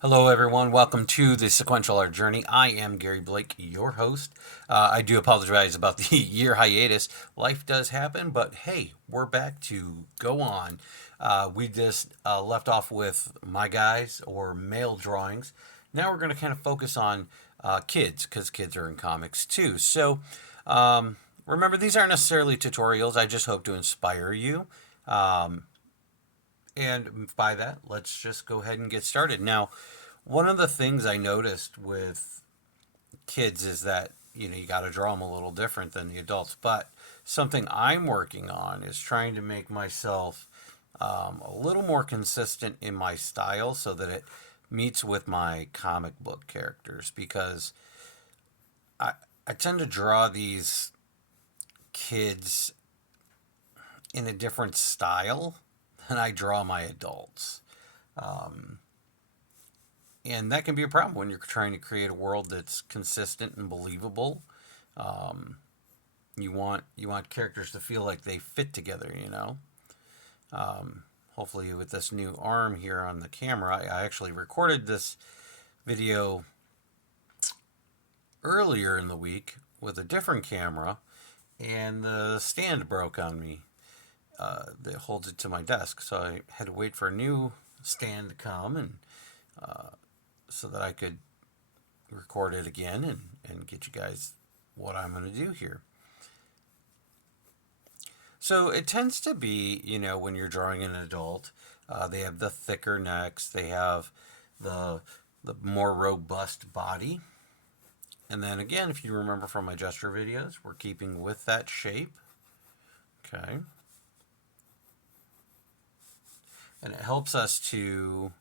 Hello, everyone. Welcome to the Sequential Art Journey. I am Gary Blake, your host. I do apologize about the year hiatus. Life does happen, but hey, we're back to go on. We just left off with my guys or male drawings. Now we're going to kind of focus on kids because kids are in comics too. So remember, these aren't necessarily tutorials. I just hope to inspire you. Um, and by that, let's just go ahead and get started. Now, one of the things I noticed with kids is that, you got to draw them a little different than the adults. But something I'm working on is trying to make myself a little more consistent in my style so that it meets with my comic book characters because I, I tend to draw these kids in a different style than I draw my adults. Um, and that can be a problem when you're trying to create a world that's consistent and believable. Um, you want characters to feel like they fit together. Hopefully, with this new arm here on the camera, I actually recorded this video earlier in the week with a different camera, and the stand broke on me that holds it to my desk. So I had to wait for a new stand to come, and so that I could record it again and get you guys what I'm going to do here. So it tends to be, when you're drawing an adult, they have the thicker necks, they have the the more robust body, and then again, if you remember from my gesture videos, we're keeping with that shape. Okay, and it helps us to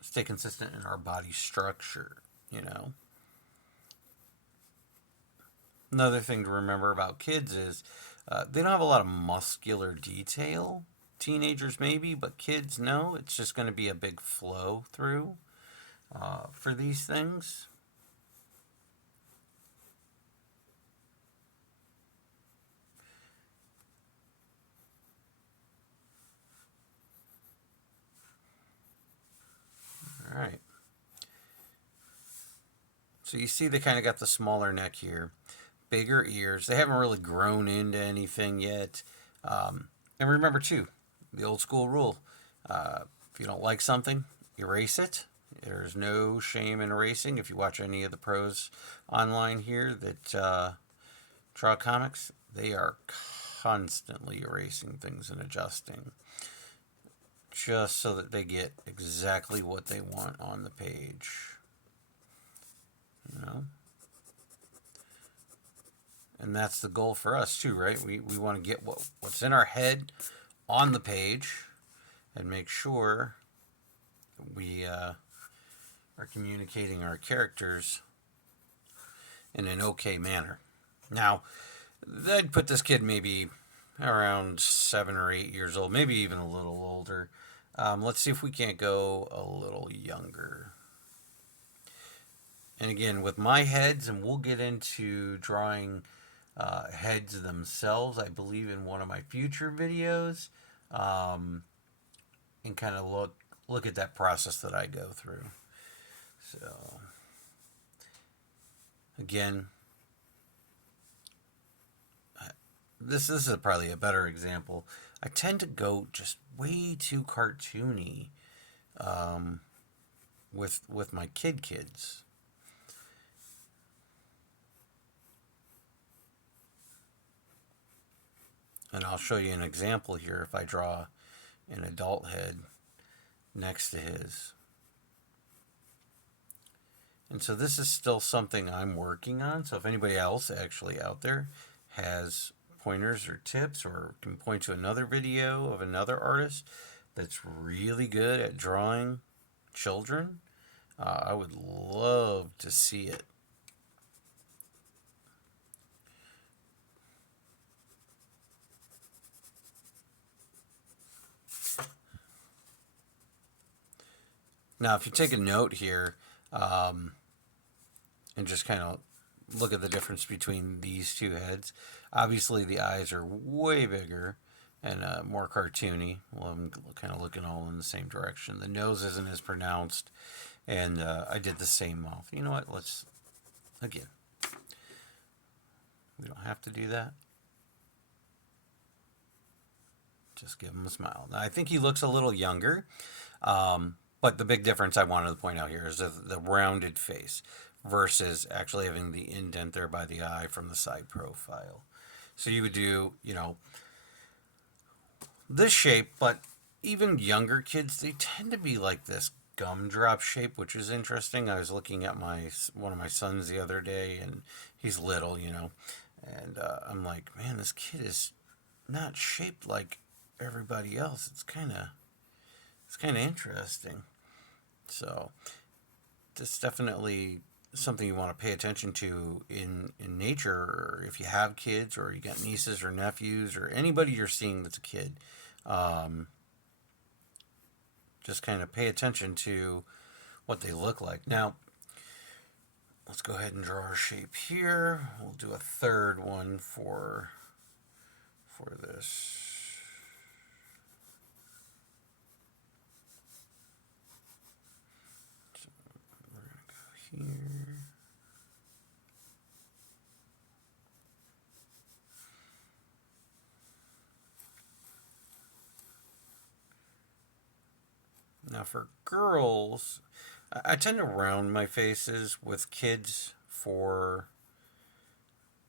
stay consistent in our body structure. You know, Another thing to remember about kids is they don't have a lot of muscular detail. Teenagers maybe, but kids no. It's just going to be a big flow through for these things. All right. So you see they kind of got the smaller neck here, bigger ears. They haven't really grown into anything yet. And remember too, the old school rule: if you don't like something, erase it. There's no shame in erasing. If you watch any of the pros online here that draw comics, they are constantly erasing things and adjusting just so that they get exactly what they want on the page. You know? And that's the goal for us too, right? We want to get what's in our head on the page and make sure we are communicating our characters in an okay manner. Now, I'd put this kid maybe around 7 or 8 years old, maybe even a little older. Let's see if we can't go a little younger. And again, with my heads, and we'll get into drawing heads themselves, I believe, in one of my future videos, um, and kind of look at that process that I go through. So again, this is probably a better example. I tend to go just way too cartoony um, with my kids. And I'll show you an example here if I draw an adult head next to his. And so this is still something I'm working on. So if anybody else actually out there has pointers or tips or can point to another video of another artist that's really good at drawing children, I would love to see it. Now, if you take a note here um, and just kind of look at the difference between these two heads, obviously the eyes are way bigger and more cartoony. Well, I'm kind of looking all in the same direction. The nose isn't as pronounced, and I did the same mouth. You know what? Let's again. We don't have to do that. Just give him a smile. Now, I think he looks a little younger, but the big difference I wanted to point out here is the rounded face versus actually having the indent there by the eye from the side profile. So you would do, this shape, but even younger kids, they tend to be like this gumdrop shape, which is interesting. I was looking at one of my sons the other day, and he's little, and I'm like, man, this kid is not shaped like everybody else. It's kind of interesting. So it's definitely something you want to pay attention to in nature, or if you have kids, or you got nieces or nephews, or anybody you're seeing that's a kid. Um, just kind of pay attention to what they look like. Now, let's go ahead and draw our shape here. We'll do a third one for this. So we're gonna go here. Now for girls, I tend to round my faces with kids for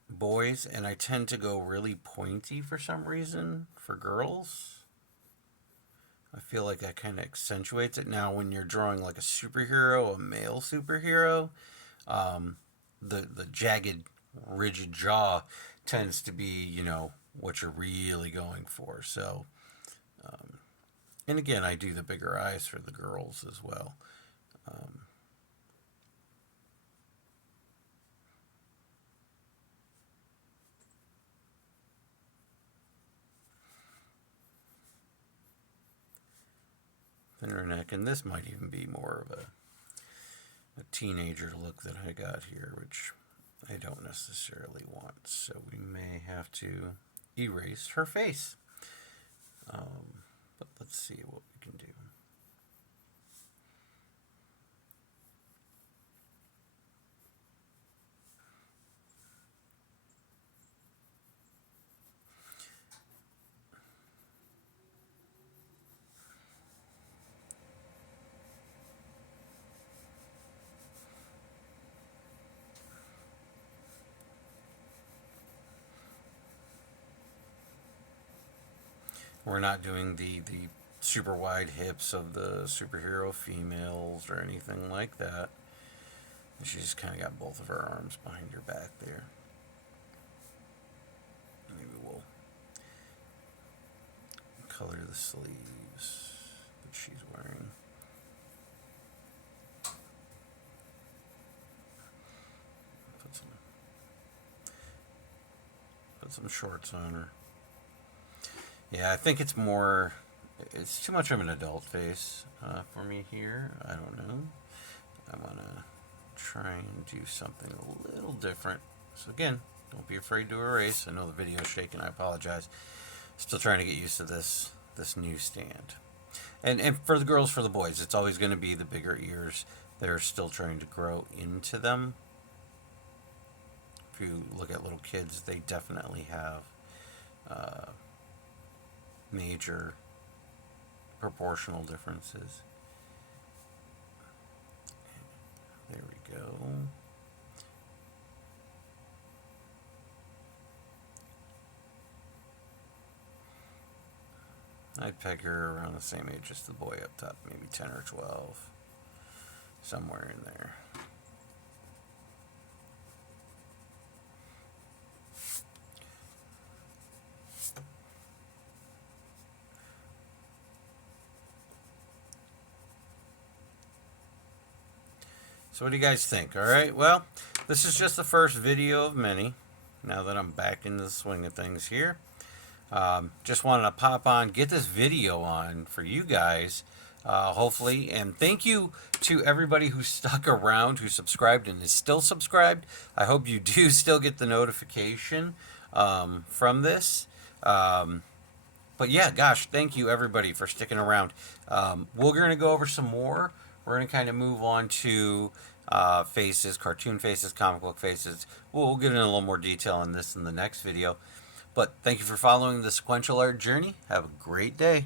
boys, and I tend to go really pointy for some reason for girls. I feel like that kind of accentuates it. Now, when you're drawing like a superhero, a male superhero, um, the jagged, rigid jaw tends to be, what you're really going for. So, um, and again, I do the bigger eyes for the girls as well. Um, Thinner neck, and this might even be more of a teenager look that I got here, which I don't necessarily want. So we may have to erase her face. But let's see what we can do. We're not doing the super wide hips of the superhero females or anything like that. She just kind of got both of her arms behind her back there. Maybe we'll color the sleeves that she's wearing. Put some put some shorts on her. Yeah, I think it's more. It's too much of an adult face for me here. I don't know. I want to try and do something a little different. So again, don't be afraid to erase. I know the video's shaking. I apologize. Still trying to get used to this new stand. And for the girls, for the boys, it's always going to be the bigger ears. They're still trying to grow into them. If you look at little kids, they definitely have uh, major proportional differences. There we go. I'd peg her around the same age as the boy up top, maybe 10 or 12, somewhere in there. So what do you guys think? All right, well, this is just the first video of many, now that I'm back in the swing of things here. Just wanted to pop on, get this video on for you guys, hopefully. And thank you to everybody who stuck around, who subscribed and is still subscribed. I hope you do still get the notification from this. But yeah, gosh, thank you everybody for sticking around. We're going to go over some more. We're going to kind of move on to faces, cartoon faces, comic book faces. We'll get into a little more detail on this in the next video. But thank you for following the sequential art journey. Have a great day.